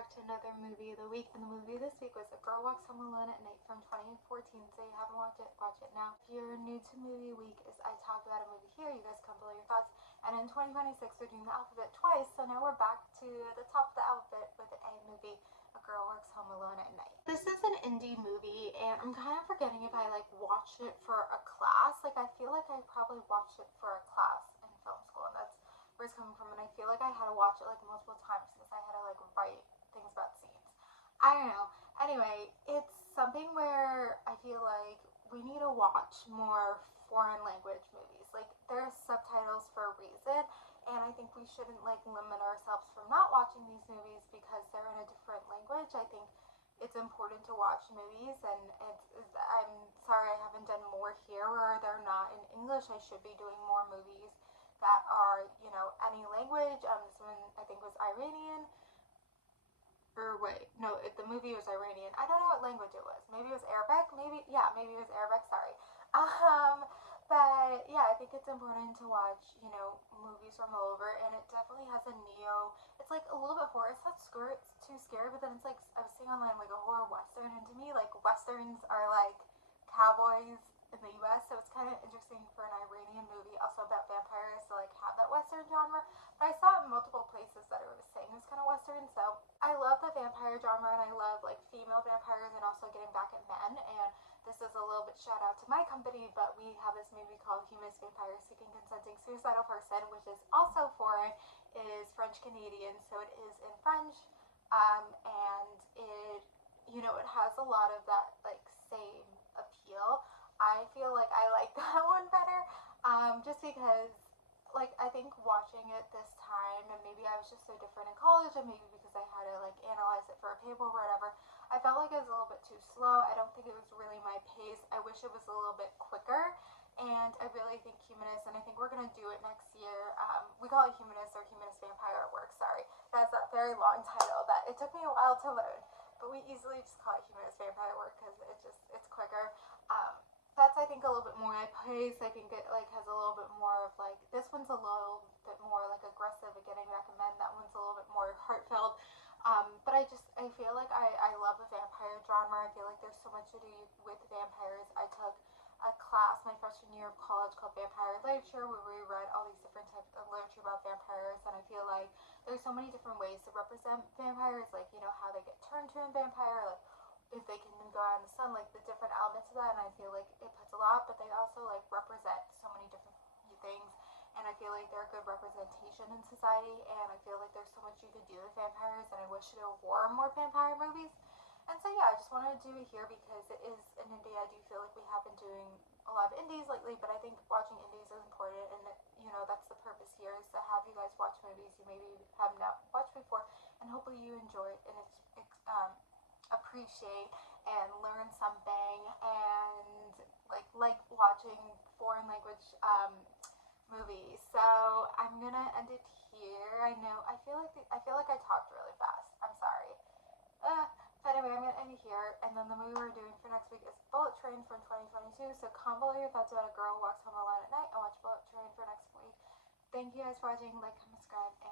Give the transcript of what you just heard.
back to another movie of the week, and the movie this week was A Girl Walks Home Alone at Night from 2014, so you haven't watched it, watch it now. If you're new to movie week, as I talk about a movie here, you guys come below your thoughts, and in 2026 we're doing the alphabet twice, so now we're back to the top of the alphabet with an A movie, A Girl Walks Home Alone at Night. This is an indie movie, and I'm kind of forgetting if I watched it for a class. I feel like I probably watched it for a class in film school, and that's where it's coming from, and I feel like I had to watch it multiple times because I had to write things about scenes. I don't know. Anyway, it's something where I feel like we need to watch more foreign language movies. There's subtitles for a reason, and I think we shouldn't limit ourselves from not watching these movies because they're in a different language. I think it's important to watch movies, and I'm sorry I haven't done more here where they're not in English. I should be doing more movies that are, any language. This one I think was Iranian. Or wait, no, the movie was Iranian. I don't know what language it was. Maybe it was Arabic. Maybe it was Arabic. Sorry. But yeah, I think it's important to watch, movies from all over, and it definitely has a neo. It's a little bit horror. It's not too scary, but then it's I was seeing online a horror western, and to me, westerns are cowboys in the U.S., so it's kind of interesting for an Iranian movie, also about vampires, to have that western genre. But I saw it in multiple places that it was saying it was kind of western, so I love the vampire genre, and I love female vampires and also getting back at men. And this is a little bit shout out to my company, but we have this movie called Humanist Vampire Seeking Consenting Suicidal Person, which is also foreign. It is French Canadian, so it is in French, and it it has a lot of that same appeal. I feel like I like that one better, just because I think watching it this time, and maybe I was just so different in college, and maybe because I had to analyze it for a paper or whatever, I felt like it was a little bit too slow. I don't think it was really my pace. I wish it was a little bit quicker, and I really think Humanist, and I think we're going to do it next year. We call it Humanist or Humanist Vampire at Work, sorry. That's that very long title that it took me a while to learn, but we easily just call it Humanist Vampire at Work because it's quicker. That's I think a little bit more my pace. I think it has a little bit more of this one's a little bit more aggressive at getting back at men. That one's a little bit more heartfelt. But I feel like I love the vampire genre. I feel like there's so much to do with vampires. I took a class my freshman year of college called Vampire Literature, where we read all these different types of literature about vampires, and I feel like there's so many different ways to represent vampires, how they get turned to a vampire, if they can go out in the sun, the different elements of that, and I feel like it puts a lot, but they also represent so many different things, and I feel like they're a good representation in society, and I feel like there's so much you could do with vampires, and I wish there were more vampire movies. And so yeah, I just wanted to do it here because it is an indie. I do feel like we have been doing a lot of indies lately, but I think watching indies is important, and that's the purpose here, is to have you guys watch movies you maybe have not watched before, and hopefully you enjoy it and appreciate and learn something, and like watching foreign language movies. So I'm gonna end it here. I feel like I talked really fast. I'm sorry. But anyway, I'm gonna end it here, and then the movie we're doing for next week is Bullet Train from 2022. So comment below your thoughts about A Girl Walks Home Alone at Night, and watch Bullet Train for next week. Thank you guys for watching. Like, comment, subscribe, and